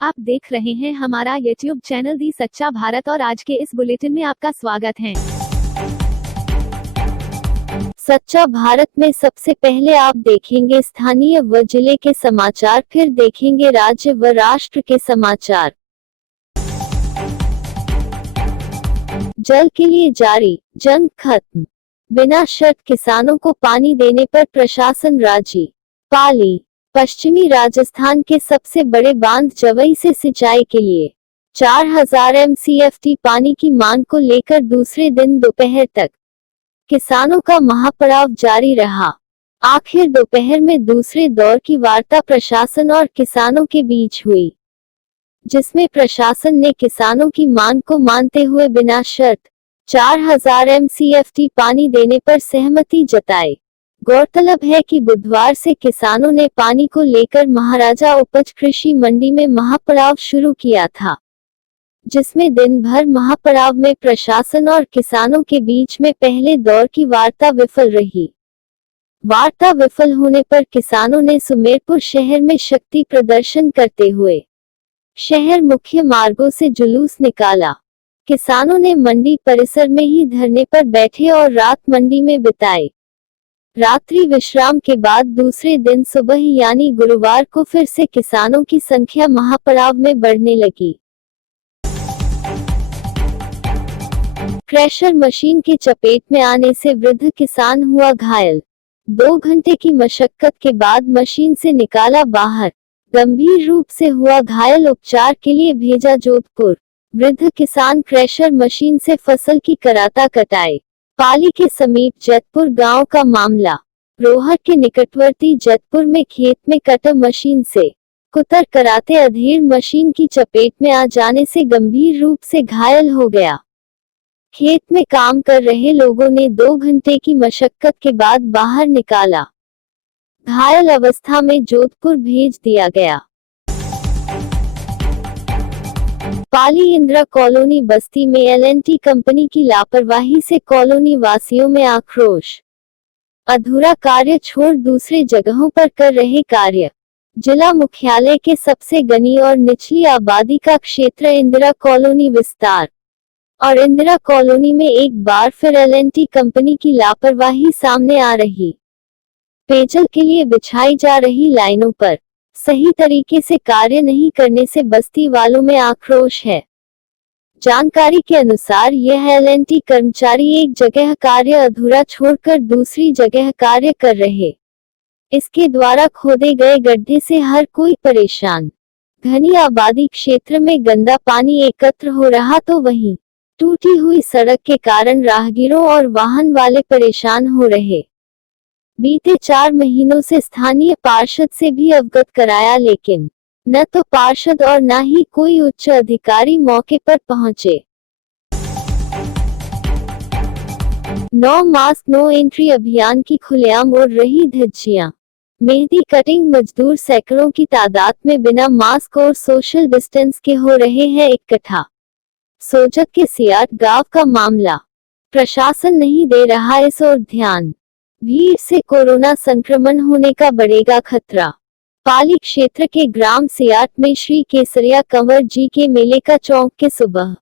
आप देख रहे हैं हमारा YouTube चैनल दी सच्चा भारत और आज के इस बुलेटिन में आपका स्वागत है। सच्चा भारत में सबसे पहले आप देखेंगे स्थानीय व जिले के समाचार, फिर देखेंगे राज्य व राष्ट्र के समाचार। जल के लिए जारी, जंग खत्म। बिना शर्त किसानों को पानी देने पर प्रशासन राजी। पाली। पश्चिमी राजस्थान के सबसे बड़े बांध जवई से सिंचाई के लिए 4000 MCFT पानी की मांग को लेकर दूसरे दिन दोपहर तक किसानों का महापड़ाव जारी रहा। आखिर दोपहर में दूसरे दौर की वार्ता प्रशासन और किसानों के बीच हुई, जिसमें प्रशासन ने किसानों की मांग को मानते हुए बिना शर्त 4000 MCFT पानी देने पर सहमति जताई। गौरतलब है कि बुधवार से किसानों ने पानी को लेकर महाराजा उपज कृषि मंडी में महापड़ाव शुरू किया था, जिसमें दिन भर महापड़ाव में प्रशासन और किसानों के बीच में पहले दौर की वार्ता विफल रही। वार्ता विफल होने पर किसानों ने सुमेरपुर शहर में शक्ति प्रदर्शन करते हुए शहर मुख्य मार्गों से जुलूस निकाला। किसानों ने मंडी परिसर में ही धरने पर बैठे और रात मंडी में बिताई। रात्रि विश्राम के बाद दूसरे दिन सुबह यानी गुरुवार को फिर से किसानों की संख्या महापड़ाव में बढ़ने लगी। क्रैशर मशीन की चपेट में आने से वृद्ध किसान हुआ घायल। 2 घंटे की मशक्कत के बाद मशीन से निकाला बाहर, गंभीर रूप से हुआ घायल, उपचार के लिए भेजा जोधपुर। वृद्ध किसान क्रैशर मशीन से फसल की कराता कटाई। पाली के समीप जैतपुर गांव का मामला। रोहट के निकटवर्ती जैतपुर में खेत में कटर मशीन से कुतर कराते अधेड़ मशीन की चपेट में आ जाने से गंभीर रूप से घायल हो गया। खेत में काम कर रहे लोगों ने 2 घंटे की मशक्कत के बाद बाहर निकाला। घायल अवस्था में जोधपुर भेज दिया गया। पाली इंदिरा कॉलोनी बस्ती में L&T कंपनी की लापरवाही से कॉलोनी वासियों में आक्रोश। अधूरा कार्य छोड़ दूसरे जगहों पर कर रहे कार्य। जिला मुख्यालय के सबसे घनी और निचली आबादी का क्षेत्र इंदिरा कॉलोनी विस्तार और इंदिरा कॉलोनी में एक बार फिर L&T कंपनी की लापरवाही सामने आ रही। पेयजल के लिए बिछाई जा रही लाइनों पर सही तरीके से कार्य नहीं करने से बस्ती वालों में आक्रोश है। जानकारी के अनुसार यह L&T कर्मचारी एक जगह कार्य अधूरा छोड़कर दूसरी जगह कार्य कर रहे। इसके द्वारा खोदे गए गड्ढे से हर कोई परेशान। घनी आबादी क्षेत्र में गंदा पानी एकत्र हो रहा तो वहीं टूटी हुई सड़क के कारण राहगीरों और वाहन वाले परेशान हो रहे। बीते 4 महीनों से स्थानीय पार्षद से भी अवगत कराया, लेकिन न तो पार्षद और न ही कोई उच्च अधिकारी मौके पर पहुंचे। नो मास्क नो एंट्री अभियान की खुलेआम उड़ रही धज्जियां। मेहंदी कटिंग मजदूर सैकड़ों की तादाद में बिना मास्क और सोशल डिस्टेंस के हो रहे हैं इकट्ठा। सोजत के सियाट गांव का मामला। प्रशासन नहीं दे रहा इस ओर ध्यान। भीड़ से कोरोना संक्रमण होने का बढ़ेगा खतरा। पाली क्षेत्र के ग्राम सियाट में श्री केसरिया कंवर जी के मेले का चौक के सुबह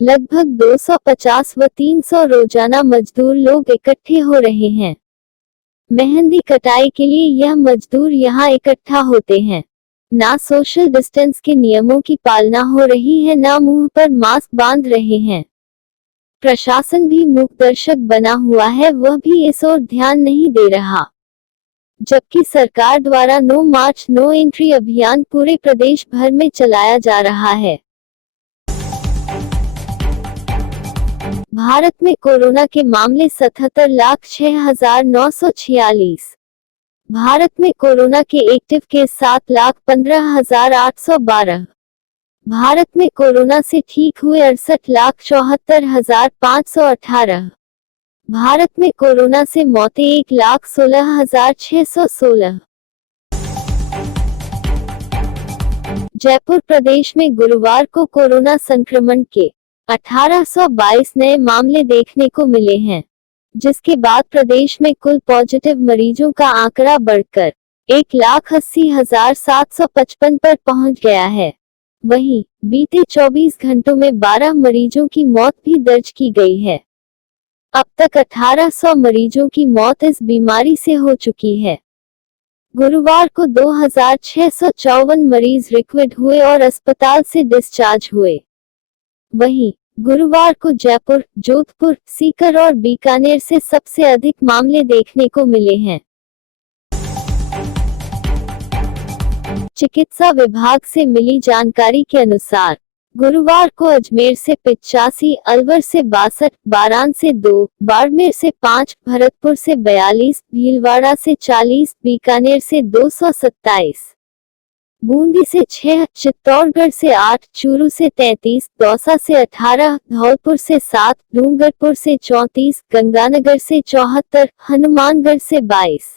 लगभग 250 व 300 रोजाना मजदूर लोग इकट्ठे हो रहे हैं। मेहंदी कटाई के लिए यह मजदूर यहाँ इकट्ठा होते हैं। ना सोशल डिस्टेंस के नियमों की पालना हो रही है, ना मुंह पर मास्क बांध रहे हैं। प्रशासन भी मूक दर्शक बना हुआ है, वह भी इस ओर ध्यान नहीं दे रहा। जबकि सरकार द्वारा नो मार्च नो एंट्री अभियान पूरे प्रदेश भर में चलाया जा रहा है। भारत में कोरोना के मामले 77,06,946। भारत में कोरोना के एक्टिव केस 7,15,812। भारत में कोरोना से ठीक हुए 68,74,518। भारत में कोरोना से मौतें 1,16,616। जयपुर प्रदेश में गुरुवार को कोरोना संक्रमण के 1822 नए मामले देखने को मिले हैं, जिसके बाद प्रदेश में कुल पॉजिटिव मरीजों का आंकड़ा बढ़कर 1,80,755 पर पहुंच गया है। वहीं बीते 24 घंटों में 12 मरीजों की मौत भी दर्ज की गई है। अब तक 1800 मरीजों की मौत इस बीमारी से हो चुकी है। गुरुवार को 2654 मरीज रिकवर हुए और अस्पताल से डिस्चार्ज हुए। वहीं गुरुवार को जयपुर, जोधपुर, सीकर और बीकानेर से सबसे अधिक मामले देखने को मिले हैं। चिकित्सा विभाग से मिली जानकारी के अनुसार गुरुवार को अजमेर से 85, अलवर से 62, बारान से 2, बाड़मेर से 5, भरतपुर से 42, भीलवाड़ा से 40, बीकानेर से 227, बूंदी से 6, चित्तौड़गढ़ से 8, चूरू से 33, दौसा से 18, धौलपुर से 7, डूंगरपुर से 34, गंगानगर से 74, हनुमानगढ़ से 22,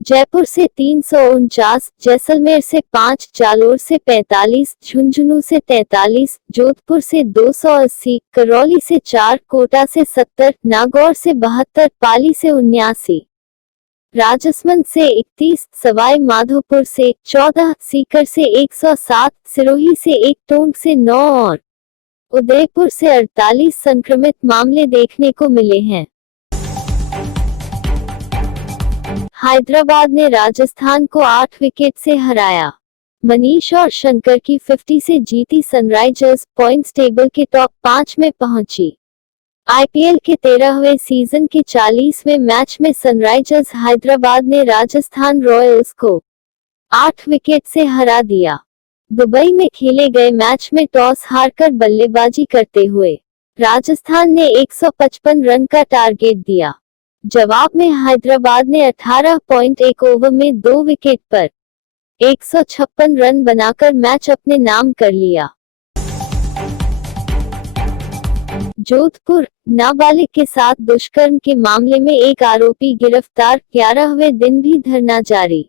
जयपुर से 349, जैसलमेर से 5, जालोर से 45, झुंझुनू से 43, जोधपुर से 280, करौली से 4, कोटा से 70, नागौर से 72, पाली से 79, राजसमंद से 31, सवाई माधोपुर से 14, सीकर से 107, सिरोही से 1, टोंक से 9 और उदयपुर से 48 संक्रमित मामले देखने को मिले हैं। हैदराबाद ने राजस्थान को 8 विकेट से हराया। मनीष और शंकर की 50 से जीती सनराइजर्स, पॉइंट्स टेबल के टॉप 5 में पहुंची। आईपीएल के 13वें सीजन के 40वें मैच में सनराइजर्स हैदराबाद ने राजस्थान रॉयल्स को 8 विकेट से हरा दिया। दुबई में खेले गए मैच में टॉस हारकर बल्लेबाजी करते हुए राजस्थान ने 155 रन का टारगेट दिया। जवाब में हैदराबाद ने 18.1 ओवर में 2 विकेट पर 156 रन बनाकर मैच अपने नाम कर लिया। जोधपुर, नाबालिग के साथ दुष्कर्म के मामले में एक आरोपी गिरफ्तार, 11वें दिन भी धरना जारी।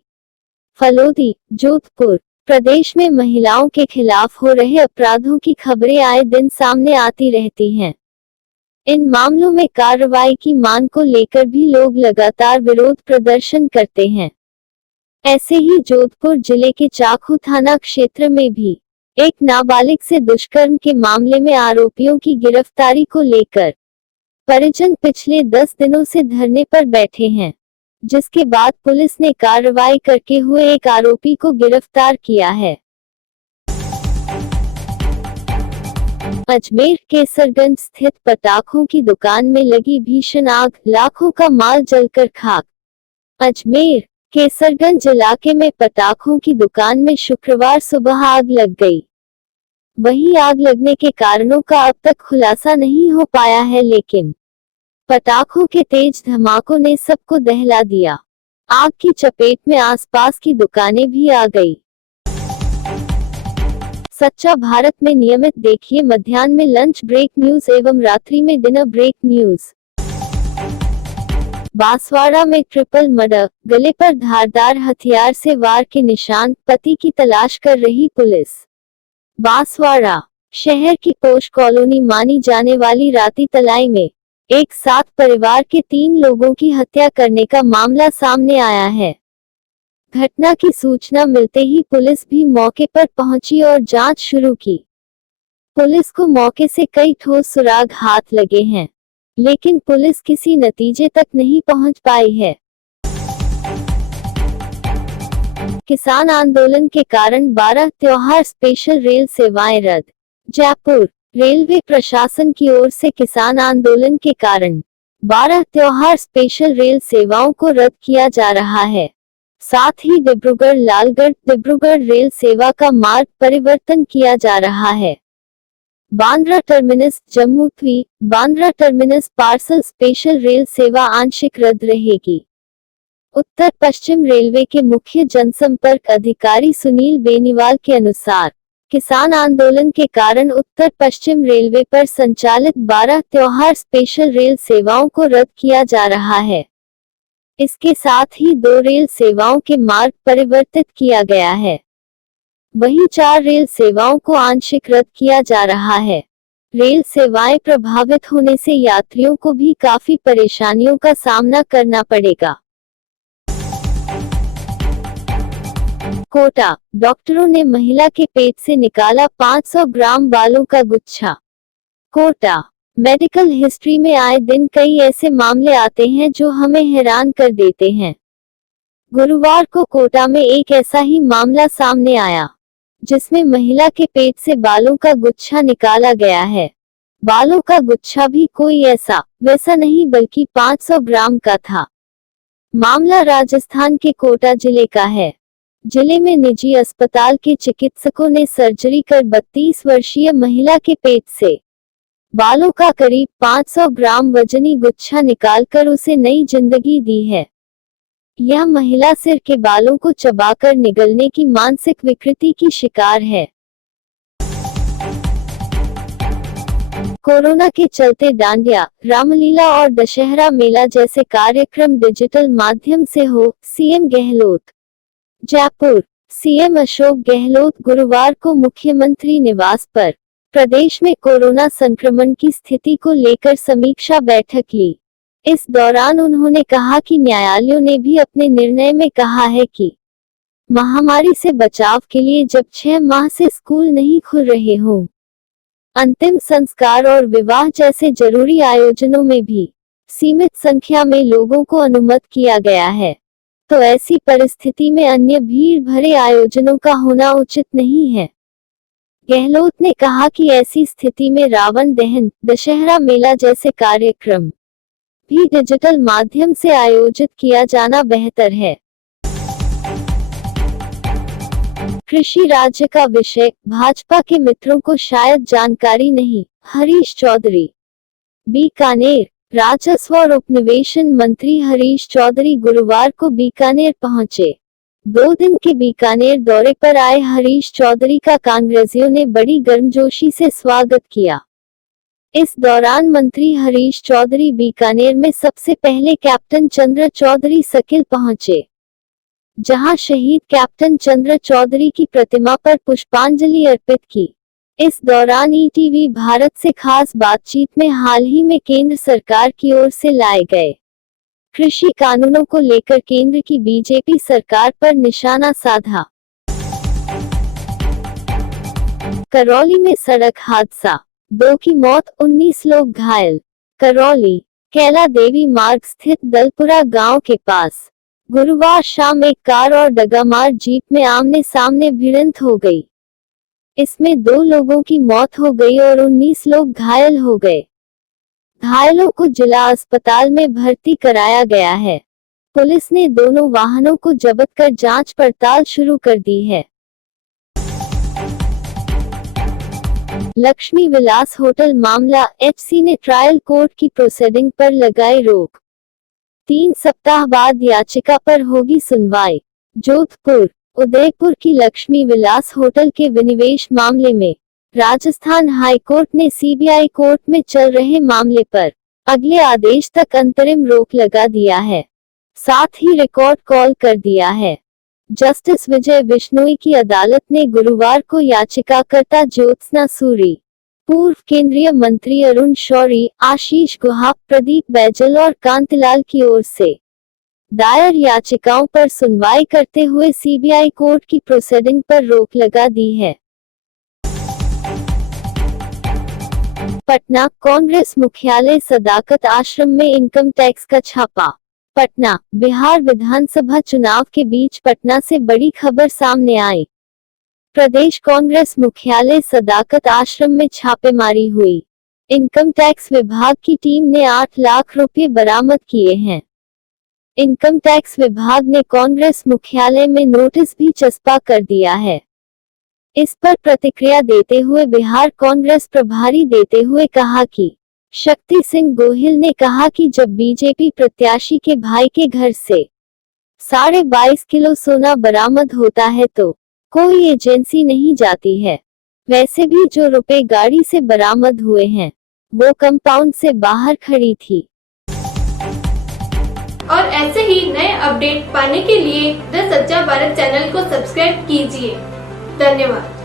फलोदी, जोधपुर, प्रदेश में महिलाओं के खिलाफ हो रहे अपराधों की खबरें आए दिन सामने आती रहती हैं। इन मामलों में कार्रवाई की मांग को लेकर भी लोग लगातार विरोध प्रदर्शन करते हैं। ऐसे ही जोधपुर जिले के चाकू थाना क्षेत्र में भी एक नाबालिग से दुष्कर्म के मामले में आरोपियों की गिरफ्तारी को लेकर परिजन पिछले 10 दिनों से धरने पर बैठे हैं, जिसके बाद पुलिस ने कार्रवाई करके हुए एक आरोपी को गिरफ्तार किया है। अजमेर केसरगंज स्थित पटाखों की दुकान में लगी भीषण आग, लाखों का माल जलकर खाक। अजमेर केसरगंज इलाके में पटाखों की दुकान में शुक्रवार सुबह आग लग गई। वहीं आग लगने के कारणों का अब तक खुलासा नहीं हो पाया है, लेकिन पटाखों के तेज धमाकों ने सबको दहला दिया। आग की चपेट में आसपास की दुकानें भी आ गई। सच्चा भारत में नियमित देखिए मध्याह्न में लंच ब्रेक न्यूज एवं रात्रि में डिनर ब्रेक न्यूज। बांसवाड़ा में ट्रिपल मर्डर, गले पर धारदार हथियार से वार के निशान, पति की तलाश कर रही पुलिस। बांसवाड़ा शहर की पोश कॉलोनी मानी जाने वाली राती तलाई में एक साथ परिवार के 3 लोगों की हत्या करने का मामला सामने आया है। घटना की सूचना मिलते ही पुलिस भी मौके पर पहुंची और जांच शुरू की। पुलिस को मौके से कई ठोस सुराग हाथ लगे हैं, लेकिन पुलिस किसी नतीजे तक नहीं पहुंच पाई है। किसान आंदोलन के कारण 12 त्योहार स्पेशल रेल सेवाएं रद्द। जयपुर रेलवे प्रशासन की ओर से किसान आंदोलन के कारण 12 त्योहार स्पेशल रेल सेवाओं को रद्द किया जा रहा है। साथ ही डिब्रूगढ़ लालगढ़ डिब्रूगढ़ रेल सेवा का मार्ग परिवर्तन किया जा रहा है। Bandra terminus Jammu Tawi, Bandra terminus parcel special rail सेवा आंशिक रद्द रहेगी। उत्तर पश्चिम रेलवे के मुख्य जनसंपर्क अधिकारी सुनील बेनीवाल के अनुसार किसान आंदोलन के कारण उत्तर पश्चिम रेलवे पर संचालित 12 त्योहार स्पेशल रेल सेवाओं को रद्द किया जा रहा है। इसके साथ ही 2 रेल सेवाओं के मार्ग परिवर्तित किया गया है। वहीं 4 रेल सेवाओं को आंशिक रद्द किया जा रहा है। रेल सेवाएं प्रभावित होने से यात्रियों को भी काफी परेशानियों का सामना करना पड़ेगा। कोटा, डॉक्टरों ने महिला के पेट से निकाला 500 ग्राम बालों का गुच्छा। कोटा, मेडिकल हिस्ट्री में आए दिन कई ऐसे मामले आते हैं जो हमें हैरान कर देते हैं। गुरुवार को कोटा में एक ऐसा ही मामला सामने आया, जिसमें महिला के पेट से बालों का गुच्छा निकाला गया है। बालों का गुच्छा भी कोई ऐसा वैसा नहीं बल्कि 500 ग्राम का था। मामला राजस्थान के कोटा जिले का है। जिले में निजी अस्पताल के चिकित्सकों ने सर्जरी कर 32 वर्षीय महिला के पेट से बालों का करीब 500 ग्राम वजनी गुच्छा निकालकर उसे नई जिंदगी दी है। यह महिला सिर के बालों को चबाकर निगलने की मानसिक विकृति की शिकार है। कोरोना के चलते डांडिया, रामलीला और दशहरा मेला जैसे कार्यक्रम डिजिटल माध्यम से हो, सीएम गहलोत। जयपुर, सीएम अशोक गहलोत गुरुवार को मुख्यमंत्री निवास पर प्रदेश में कोरोना संक्रमण की स्थिति को लेकर समीक्षा बैठक ली। इस दौरान उन्होंने कहा कि न्यायालयों ने भी अपने निर्णय में कहा है कि महामारी से बचाव के लिए जब 6 माह से स्कूल नहीं खुल रहे हों, अंतिम संस्कार और विवाह जैसे जरूरी आयोजनों में भी सीमित संख्या में लोगों को अनुमत किया गया है, तो ऐसी परिस्थिति में अन्य भीड़ भरे आयोजनों का होना उचित नहीं है। गहलोत ने कहा कि ऐसी स्थिति में रावण दहन, दशहरा मेला जैसे कार्यक्रम भी डिजिटल माध्यम से आयोजित किया जाना बेहतर है। कृषि राज्य का विषय भाजपा के मित्रों को शायद जानकारी नहीं, हरीश चौधरी। बीकानेर, राजस्व और उपनिवेशन मंत्री हरीश चौधरी गुरुवार को बीकानेर पहुंचे। 2 दिन के बीकानेर दौरे पर आए हरीश चौधरी का कांग्रेसियों ने बड़ी गर्मजोशी से स्वागत किया। इस दौरान मंत्री हरीश चौधरी बीकानेर में सबसे पहले कैप्टन चंद्र चौधरी सर्किल पहुंचे, जहां शहीद कैप्टन चंद्र चौधरी की प्रतिमा पर पुष्पांजलि अर्पित की। इस दौरान ईटीवी भारत से खास बातचीत में हाल ही में केंद्र सरकार की ओर से लाए गए कृषि कानूनों को लेकर केंद्र की बीजेपी सरकार पर निशाना साधा। करौली में सड़क हादसा, 2 की मौत, 19 लोग घायल। करौली, कैला देवी मार्ग स्थित दलपुरा गांव के पास गुरुवार शाम एक कार और डगामार जीप में आमने सामने भिड़ंत हो गई। इसमें 2 लोगों की मौत हो गई और 19 लोग घायल हो गए। घायलों को जिला अस्पताल में भर्ती कराया गया है। पुलिस ने दोनों वाहनों को जब्त कर जांच पड़ताल शुरू कर दी है। लक्ष्मी विलास होटल मामला, एचसी ने ट्रायल कोर्ट की प्रोसीडिंग पर लगाई रोक। 3 सप्ताह बाद याचिका पर होगी सुनवाई। जोधपुर, उदयपुर की लक्ष्मी विलास होटल के विनिवेश मामले में राजस्थान हाई कोर्ट ने सीबीआई कोर्ट में चल रहे मामले पर अगले आदेश तक अंतरिम रोक लगा दिया है, साथ ही रिकॉर्ड कॉल कर दिया है। जस्टिस विजय बिश्नोई की अदालत ने गुरुवार को याचिकाकर्ता ज्योत्सना सूरी, पूर्व केंद्रीय मंत्री अरुण शौरी, आशीष गुहा, प्रदीप बैजल और कांतिलाल की ओर से दायर याचिकाओं पर सुनवाई करते हुए सीबीआई कोर्ट की प्रोसीडिंग पर रोक लगा दी है। पटना, कांग्रेस मुख्यालय सदाकत आश्रम में इनकम टैक्स का छापा। पटना, बिहार विधानसभा चुनाव के बीच पटना से बड़ी खबर सामने आई। प्रदेश कांग्रेस मुख्यालय सदाकत आश्रम में छापेमारी हुई। इनकम टैक्स विभाग की टीम ने 8 लाख रुपए बरामद किए हैं। इनकम टैक्स विभाग ने कांग्रेस मुख्यालय में नोटिस भी चस्पा कर दिया है। इस पर प्रतिक्रिया देते हुए बिहार कांग्रेस प्रभारी देते हुए कहा कि शक्ति सिंह गोहिल ने कहा कि जब बीजेपी प्रत्याशी के भाई के घर से 22.5 किलो सोना बरामद होता है तो कोई एजेंसी नहीं जाती है। वैसे भी जो रुपए गाड़ी से बरामद हुए हैं वो कंपाउंड से बाहर खड़ी थी। और ऐसे ही नए अपडेट पाने के लिए द सच्चा भारत चैनल को सब्सक्राइब कीजिए। धन्यवाद।